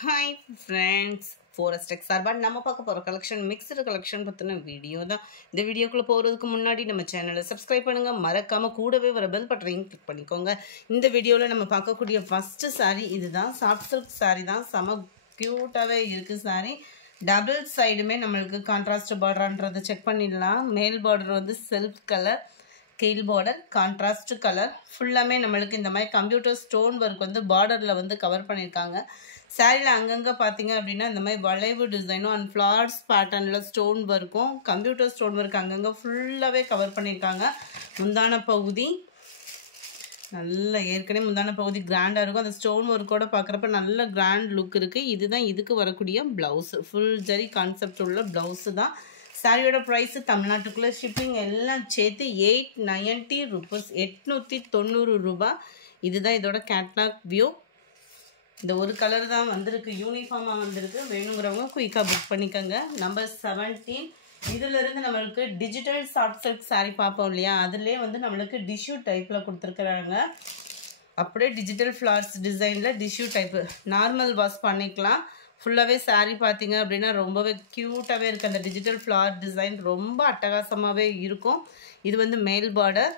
Hi friends, Forest X சார்பா நம்ம பார்க்க போற கலெக்ஷன் மிக்ஸ்டு கலெக்ஷன் பத்தின வீடியோ தான். இந்த வீடியோக்குள்ள போறதுக்கு முன்னாடி நம்ம சேனலை சப்ஸ்கிரைப் பண்ணுங்க, மறக்காம கூடவே வர பெல் பட்டனையும் கிளிக் பண்ணிக்கோங்க. இந்த வீடியோல நம்ம பார்க்கக்கூடிய ஃபர்ஸ்ட் saree இதுதான். சாஃப்ட் சில்க் saree தான், செம கியூட்டாவே இருக்கு saree. டபுள் சைடுமே நம்மளுக்கு கான்ட்ராஸ்ட் பார்டர்ன்றதை செக் பண்ணிடலாம். மேல் பார்டர் வந்து செல்ஃப் கலர், கீழ் பார்டர் கான்ட்ராஸ்ட் கலர், ஃபுல்லாமே நம்மளுக்கு இந்த மாதிரி கம்ப்யூட்டர் ஸ்டோன் ஒர்க் வந்து பார்டரில் வந்து கவர் பண்ணியிருக்காங்க. சாரியில் அங்கங்கே பார்த்தீங்க அப்படின்னா இந்த மாதிரி வளைவு டிசைனும் அண்ட் ஃப்ளார்ஸ் பேட்டர்னில் ஸ்டோன் ஒர்க்கும் கம்ப்யூட்டர் ஸ்டோன் ஒர்க் அங்கங்கே ஃபுல்லாகவே கவர் பண்ணியிருக்காங்க. முந்தான பகுதி நல்ல ஏற்கனவே முந்தான பகுதி கிராண்டாக இருக்கும். அந்த ஸ்டோன் ஒர்க்கோட பார்க்குறப்ப நல்ல கிராண்ட் லுக் இருக்குது. இதுதான் இதுக்கு வரக்கூடிய ப்ளவுஸ், ஃபுல் ஜரி கான்செப்ட் உள்ள ப்ளவுஸு தான். சாரியோட ப்ரைஸு தமிழ்நாட்டுக்குள்ளே ஷிப்பிங் எல்லாம் சேர்த்து 890 rupees, 890 ரூபா. இதுதான் இதோட கேட்லாக் வியூ. இந்த ஒரு கலர் தான் வந்திருக்கு, யூனிஃபார்மாக வந்திருக்கு. வேணுங்கிறவங்க குயிக்காக புக் பண்ணிக்கோங்க. நம்பர் 17. இதிலிருந்து நம்மளுக்கு டிஜிட்டல் சாஃப்ட் சில்க் சாரீ பார்ப்போம் இல்லையா, அதுலேயே வந்து நம்மளுக்கு டிஷ்யூ டைப்பில் கொடுத்துருக்குறாங்க. அப்படியே டிஜிட்டல் ஃப்ளார்ஸ் டிசைனில் டிஷ்யூ டைப்பு நார்மல் வாஷ் பண்ணிக்கலாம். ஃபுல்லாகவே சாரீ பார்த்தீங்க அப்படின்னா ரொம்பவே க்யூட்டாகவே இருக்குது. அந்த டிஜிட்டல் ஃப்ளார் டிசைன் ரொம்ப அட்டகாசமாகவே இருக்கும். இது வந்து மேல் பார்டர்,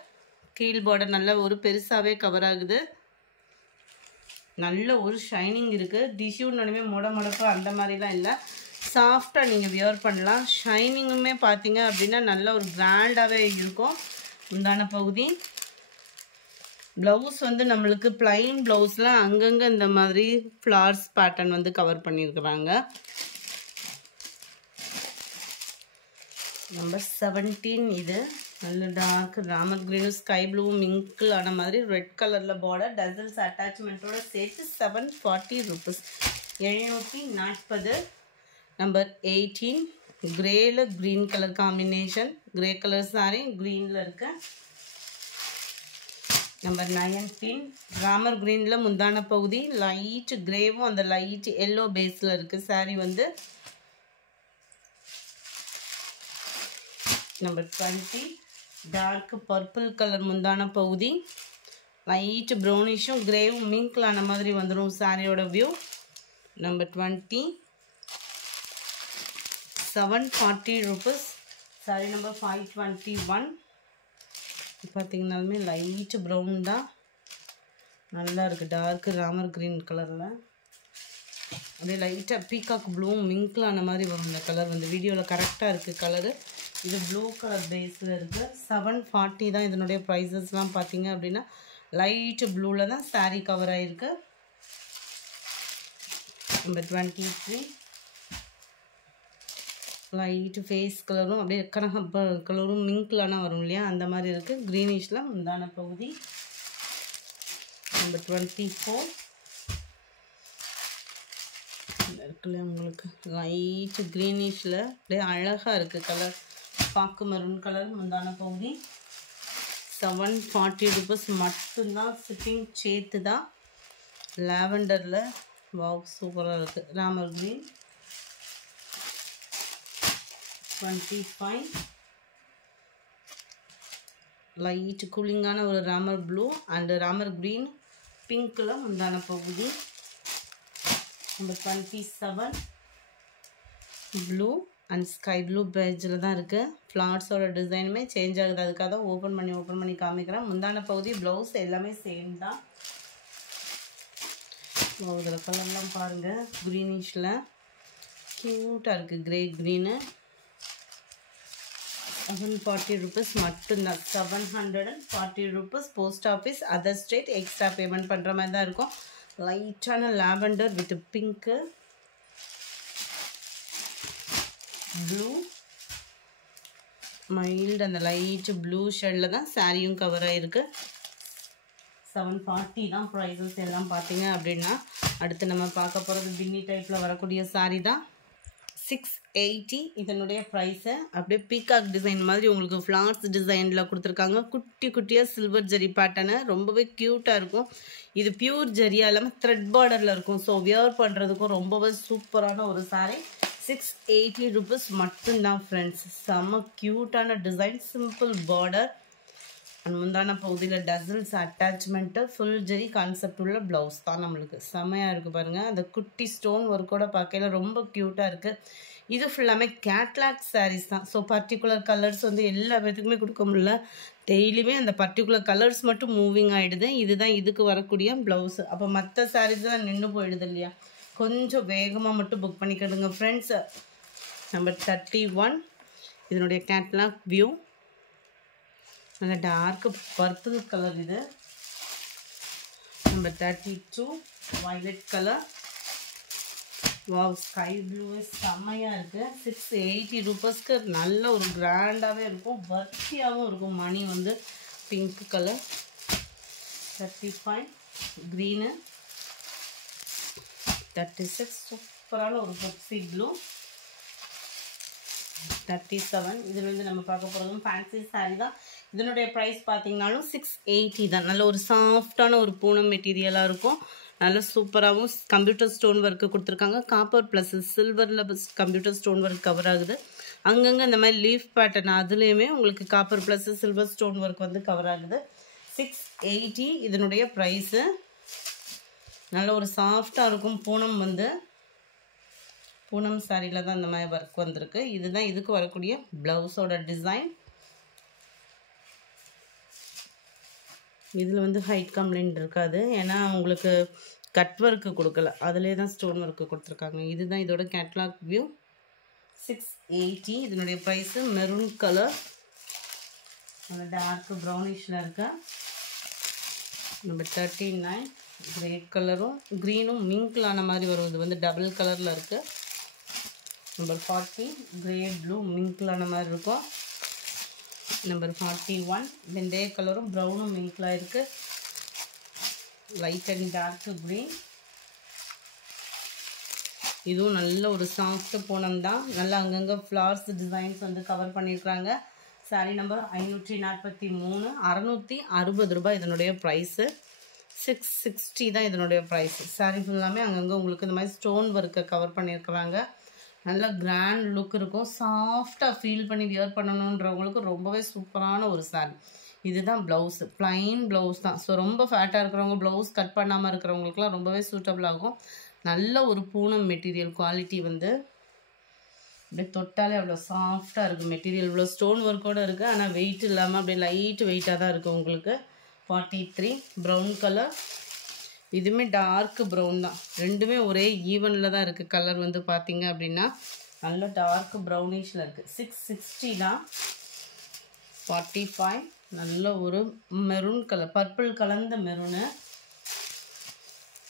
கீழ் பார்டர் நல்ல ஒரு பெருசாகவே கவர் ஆகுது. நல்ல ஒரு ஷைனிங் இருக்குது. டிஷ்யூன்னு முடப்பு அந்த மாதிரிலாம் இல்லை, சாஃப்டாக நீங்கள் வியர் பண்ணலாம். ஷைனிங்குமே பார்த்தீங்க அப்படின்னா நல்ல ஒரு கிராண்டாகவே இருக்கும். முந்தான பகுதி ப்ளவுஸ் வந்து நம்மளுக்கு பிளைன் ப்ளவுஸில் அங்கங்கே இந்த மாதிரி ஃப்ளார்ஸ் பேட்டர்ன் வந்து கவர் பண்ணியிருக்கிறாங்க. நம்பர் 17. இது நல்ல டார்க் ராமர் கிரீனும் ஸ்கை ப்ளூவும் மிங்கிள் ஆன மாதிரி ரெட் கலரில் பார்டர், டசல்ஸ் அட்டாச்மெண்ட்டோட சேர்த்து 740 rupees, 740. நம்பர் 18. கிரேல green colour combination, grey colour sari க்ரீனில் இருக்கு. நம்பர் 19. ராமர் க்ரீனில் முந்தான பகுதி லைட் கிரேவும் அந்த லைட் எல்லோ பேஸில் இருக்குது சாரி வந்து. நம்பர் 20. டார்க் பர்பிள் கலர் முந்தான பகுதி, லைட் ப்ரௌனிஷும் கிரேவும் மிங்கிளான மாதிரி வந்துடும் சாரியோட view. Number 20. 740 rupees. Sari number 521. பார்த்தீங்கன்னாலுமே லைட் ப்ரௌன் தான், நல்லா இருக்குது. டார்க் ராமர் க்ரீன் கலரில் அப்படியே லைட்டாக பீகாக் ப்ளூ மிங்கிளான மாதிரி வரும். இந்த கலர் வந்து வீடியோவில் கரெக்டாக இருக்குது கலரு. இது ப்ளூ கலர் பேஸில் இருக்குது. 740 தான் இதனுடைய ப்ரைஸஸ்லாம் பார்த்தீங்க அப்படின்னா. லைட் ப்ளூவில் தான் சாரீ கவர் ஆகிருக்கு. நம்பர் 23. லைட் ஃபேஸ் கலரும் அப்படியே கனகப்ப கலரும் மிங்கிளான வரும் இல்லையா, அந்த மாதிரி இருக்குது. க்ரீனிஷில் முந்தான பகுதி. நம்பர் 24. இருக்குல்ல உங்களுக்கு லைட் க்ரீனிஷில் அப்படியே அழகாக இருக்குது கலர், பாக்கு மெரூன் கலர் முந்தான பகுதி. 740 rupees மட்டும்தான், ஷிப்பிங் சேர்த்து தான். லாவெண்டரில் வாவ் சூப்பராக இருக்குது. ராமர் க்ரீன். 25. லைட் கூலிங்கான ஒரு Ramar blue and Ramar green பிங்க்கில் முந்தான பகுதி. Number 27. Blue and sky blue பேஜில் தான் இருக்குது. ஃப்ளார்ஸோட டிசைனுமே சேஞ்ச் ஆகுது, அதுக்காக தான் ஓப்பன் பண்ணி காமிக்கிறேன். முந்தான பகுதி ப்ளவுஸ் எல்லாமே சேம் தான். இதில் கலர்லாம் பாருங்கள், க்ரீனிஷில் க்யூட்டாக இருக்குது, கிரே க்ரீனு. 740 rupees மட்டும்தான். 740 rupees. Post office, other state extra payment பண்ணுற மாதிரி தான் இருக்கும். லைட்டான lavender with pink, blue, mild அந்த லைட் ப்ளூ ஷேடில் தான் சாரியும் கவர் ஆகிருக்கு. 740 தான் ப்ரைஸஸ் எல்லாம் பார்த்தீங்க அப்படின்னா. அடுத்து நம்ம பார்க்க போகிறது பின்னி டைப்பில் வரக்கூடிய சாரி தான். 680 இதனுடைய ப்ரைஸு. அப்படியே பீகாக் டிசைன் மாதிரி உங்களுக்கு ஃப்ளார்ஸ் டிசைனில் கொடுத்துருக்காங்க. குட்டி குட்டியாக சில்வர் ஜரி பேட்டர்னு ரொம்பவே க்யூட்டாக இருக்கும். இது பியூர் ஜரியாக இல்லாமல் த்ரெட் பார்டரில் இருக்கும். ஸோ வியர் பண்ணுறதுக்கும் ரொம்பவே சூப்பரான ஒரு சாரீ. 680 rupees மட்டும்தான் ஃப்ரெண்ட்ஸ். செம்ம க்யூட்டான டிசைன், சிம்பிள் பார்டர், முந்தான பகுதியில் டசல்ஸ் அட்டாச்மெண்ட்டு ஃபுல் ஜெரி கான்செப்ட் உள்ள ப்ளவுஸ் தான் நம்மளுக்கு செம்மையாக இருக்குது பாருங்கள். அந்த குட்டி ஸ்டோன் ஒர்க்கோட பார்க்கையில ரொம்ப க்யூட்டாக இருக்குது. இது ஃபுல்லாமே கேட்லாக் சாரீஸ் தான். ஸோ பர்டிகுலர் கலர்ஸ் வந்து எல்லா பேத்துக்குமே கொடுக்க முடியல. டெய்லியுமே அந்த பர்டிகுலர் கலர்ஸ் மட்டும் மூவிங் ஆகிடுது. இதுதான் இதுக்கு வரக்கூடிய ப்ளவுஸு. அப்போ மற்ற சாரீஸ் தான் நின்று போயிடுது இல்லையா? கொஞ்சம் வேகமாக மட்டும் புக் பண்ணிக்கிடுங்க ஃப்ரெண்ட்ஸ். நம்பர் 31 இதனுடைய கேட்லாக் வியூ. நல்ல டார்க் பர்பிள் கலர். இது number 32 violet colour. Wow, sky blue செம்மையாக இருக்குது. 680 ரூபீஸ்க்கு நல்ல ஒரு கிராண்டாகவே இருக்கும், வர்த்தியாகவும் இருக்கும். மணி வந்து பிங்க் கலர். 35 க்ரீனு. 36 சூப்பரான ஒரு பெப்சி ப்ளூ. 37 இதில் வந்து நம்ம பார்க்க போகிறதும் ஃபேன்சி சாரீ தான். இதனுடைய ப்ரைஸ் பார்த்தீங்கன்னாலும் 680 தான். நல்ல ஒரு சாஃப்டான ஒரு பூனம் மெட்டீரியலாக இருக்கும். நல்ல சூப்பராகவும் கம்ப்யூட்டர் ஸ்டோன் ஒர்க்கு கொடுத்துருக்காங்க. காப்பர் ப்ளஸ் சில்வரில் கம்ப்யூட்டர் ஸ்டோன் ஒர்க் கவர் ஆகுது. அங்கங்கே இந்த மாதிரி லீஃப் பேட்டர்ன் அதுலேயுமே உங்களுக்கு copper plus silver stone work வந்து கவர் ஆகுது. 680 இதனுடைய ப்ரைஸு. நல்ல ஒரு சாஃப்டாக இருக்கும். பூனம் வந்து பூனம் சாரியில் தான் இந்த மாதிரி ஒர்க் வந்திருக்கு. இதுதான் இதுக்கு வரக்கூடிய ப்ளவுஸோட டிசைன். இதில் வந்து ஹைட் கம்ப்ளைண்ட் இருக்காது, ஏன்னா உங்களுக்கு கட் ஒர்க்கு கொடுக்கல, அதிலே தான் ஸ்டோன் ஒர்க்கு கொடுத்துருக்காங்க. இதுதான் இதோட கேட்லாக் வியூ. 680 இதனுடைய ப்ரைஸு. மெரூன் கலர், டார்க் ப்ரௌனிஷில் இருக்கு. நம்பர் 39 கிரே கலரும் க்ரீனும் மிங்க்லான மாதிரி வரும். இது வந்து டபுள் கலரில் இருக்குது. நம்பர் 40 கிரே ப்ளூ மிங்க்லான மாதிரி இருக்கும். நம்பர் 41 வெந்தய கலரும் ப்ரௌனும் மிங்க்லாக இருக்குது. Light and dark green. இதுவும் நல்ல ஒரு சாஃப்ட் பூனம் தான். நல்லா அங்கங்கே ஃப்ளார்ஸ் டிசைன்ஸ் வந்து கவர் பண்ணியிருக்காங்க. சாரீ நம்பர் 543 660 ரூபாய் இதனுடைய ப்ரைஸு. 660 தான் இதனுடைய ப்ரைஸு. சாரீ ஃபுல்லாமே அங்கங்கே உங்களுக்கு இந்த மாதிரி ஸ்டோன் ஒர்க்கை கவர் பண்ணியிருக்கிறாங்க. நல்ல கிராண்ட் லுக் இருக்கும். சாஃப்டாக ஃபீல் பண்ணி வியர் பண்ணணுன்றவங்களுக்கு ரொம்பவே சூப்பரான ஒரு சாரீ. இதுதான் ப்ளவுஸு. ப்ளைன் ப்ளவுஸ் தான். ஸோ ரொம்ப ஃபேட்டாக இருக்கிறவங்க ப்ளவுஸ் கட் பண்ணாமல் இருக்கிறவங்களுக்குலாம் ரொம்பவே சூட்டபிள் ஆகும். நல்ல ஒரு பூனம் மெட்டீரியல் குவாலிட்டி வந்து அப்படியே தொட்டாலே அவ்வளோ சாஃப்டாக இருக்குது மெட்டீரியல். இவ்வளோ ஸ்டோன் ஒர்க்கோடு இருக்குது, ஆனால் வெயிட் இல்லாமல் அப்படியே லைட் வெயிட்டாக தான் இருக்குது உங்களுக்கு. 43 ப்ரௌன் கலர். இதுவுமே டார்க் ப்ரௌன் தான். ரெண்டுமே ஒரே ஈவனில் தான் இருக்குது. கலர் வந்து பார்த்தீங்க அப்படின்னா நல்ல டார்க் ப்ரௌனிஷில் இருக்குது. 660 தான். 45 நல்ல ஒரு மெரூன் கலர், பர்பிள் கலந்த மெரூனு.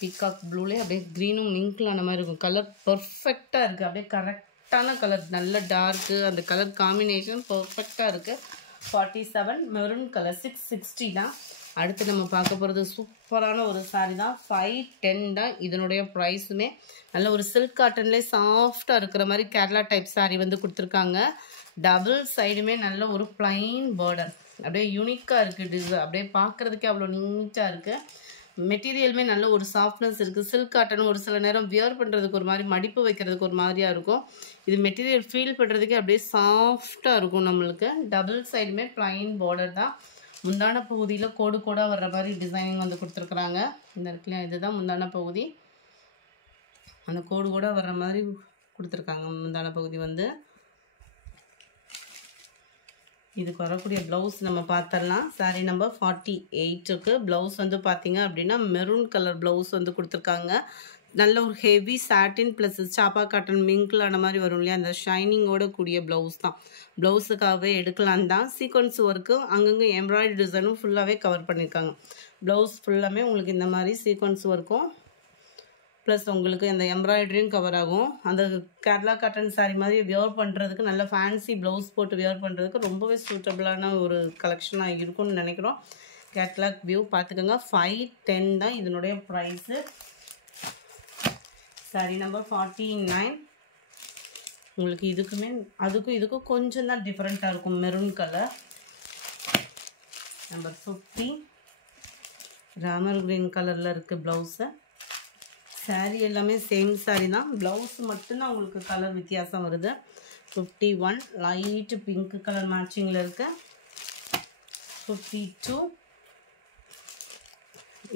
பீகாக் ப்ளூலே அப்படியே க்ரீனும் மிங்க்லான மாதிரி இருக்கும். கலர் பர்ஃபெக்டாக இருக்குது. அப்படியே கரெக்டான கலர், நல்ல டார்க்கு, அந்த கலர் காம்பினேஷன் பர்ஃபெக்டாக இருக்குது. 47 மெரூன் கலர். 660 தான். அடுத்து நம்ம பார்க்க போகிறது சூப்பரான ஒரு சாரீ தான். 510 தான் இதனுடைய ப்ரைஸுமே. நல்ல ஒரு சில்க் காட்டன்லேயே சாஃப்டாக இருக்கிற மாதிரி கேரளா டைப் சாரீ வந்து கொடுத்துருக்காங்க. டபுள் சைடுமே நல்ல ஒரு பிளைன் பார்டர், அப்படியே யூனிக்காக இருக்குது. அப்படியே பார்க்குறதுக்கே அவ்வளோ நீட்டாக இருக்குது. மெட்டீரியலுமே நல்ல ஒரு சாஃப்ட்னஸ் இருக்குது. சில்க் காட்டன் ஒரு சில நேரம் வியர் பண்ணுறதுக்கு ஒரு மாதிரி மடிப்பு வைக்கிறதுக்கு ஒரு மாதிரியாக இருக்கும். இது மெட்டீரியல் ஃபீல் பண்ணுறதுக்கே அப்படியே சாஃப்டாக இருக்கும் நம்மளுக்கு. டபுள் சைடுமே பிளைன் பார்டர் தான். முந்தான பகுதியில் கோடு கோடாக வர்ற மாதிரி டிசைனிங் வந்து கொடுத்துருக்குறாங்க. இந்த இடத்துல இதுதான் முந்தான பகுதி. அந்த கோடு கூட வர்ற மாதிரி கொடுத்துருக்காங்க முந்தான பகுதி வந்து. இதுக்கு வரக்கூடிய ப்ளவுஸ் நம்ம பார்த்துடலாம். சாரீ நம்பர் 48க்கு ப்ளவுஸ் வந்து பார்த்தீங்க அப்படின்னா மெரூன் கலர் ப்ளவுஸ் வந்து கொடுத்துருக்காங்க. நல்ல ஒரு ஹெவி சாட்டின் ப்ளஸ் சாப்பா காட்டன் மிங்க்லான மாதிரி வரும் இல்லையா, அந்த ஷைனிங்கோட கூடிய ப்ளவுஸ் தான். ப்ளவுஸுக்காகவே எடுக்கலாம் தான். சீக்வன்ஸ் ஒர்க்கு அங்கங்கே எம்ப்ராய்டரி டிசைனும் ஃபுல்லாகவே கவர் பண்ணியிருக்காங்க. ப்ளவுஸ் ஃபுல்லாமே உங்களுக்கு இந்த மாதிரி சீக்வன்ஸ் ஒர்க்கும் ப்ளஸ் உங்களுக்கு அந்த எம்ப்ராய்டரியும் கவர் ஆகும். அந்த கேரளா காட்டன் சாரீ மாதிரி வியர் பண்ணுறதுக்கு நல்ல ஃபேன்சி ப்ளவுஸ் போட்டு வியர் பண்ணுறதுக்கு ரொம்பவே சூட்டபிளான ஒரு கலெக்ஷனாக இருக்கும்னு நினைக்கிறோம். கேட்லாக் வியூ பார்த்துக்கோங்க. 510 தான் இதனுடைய ப்ரைஸு. சாரீ நம்பர் 49 உங்களுக்கு இதுக்குமே இதுக்கும் கொஞ்சம் தான் டிஃப்ரெண்ட்டாக இருக்கும். Maroon colour. Number 50 Ramar green கலரில் இருக்குது ப்ளவுஸு. சாரீ எல்லாமே சேம் சாரீ தான், ப்ளவுஸ் மட்டும்தான் உங்களுக்கு கலர் வித்தியாசம் வருது. 51 லைட்டு பிங்க் கலர் மேட்சிங்கில் இருக்குது. 52.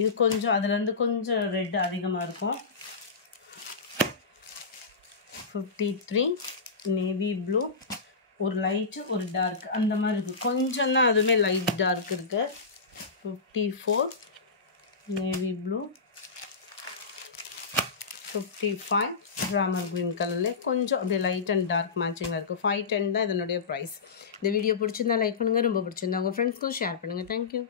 இது கொஞ்சம் அதுலேருந்து கொஞ்சம் ரெட் அதிகமாக இருக்கும். 53 நேவி ப்ளூ, ஒரு லைட்டு ஒரு டார்க் அந்த மாதிரி இருக்குது. கொஞ்சம் தான் அதுவுமே லைட் டார்க் இருக்குது. 54 நேவி ப்ளூ, 55 ராமர் க்ரீன் கலரில் கொஞ்சம் அப்படியே லைட் அண்ட் டார்க் மேட்சிங்காக இருக்குது. 510 தான் இதனுடைய ப்ரைஸ். இந்த வீடியோ பிடிச்சிருந்தா லைக் பண்ணுங்கள், ரொம்ப பிடிச்சிருந்தா உங்கள் ஃப்ரெண்ட்ஸ்க்கும் ஷேர் பண்ணுங்கள். தேங்க்யூ.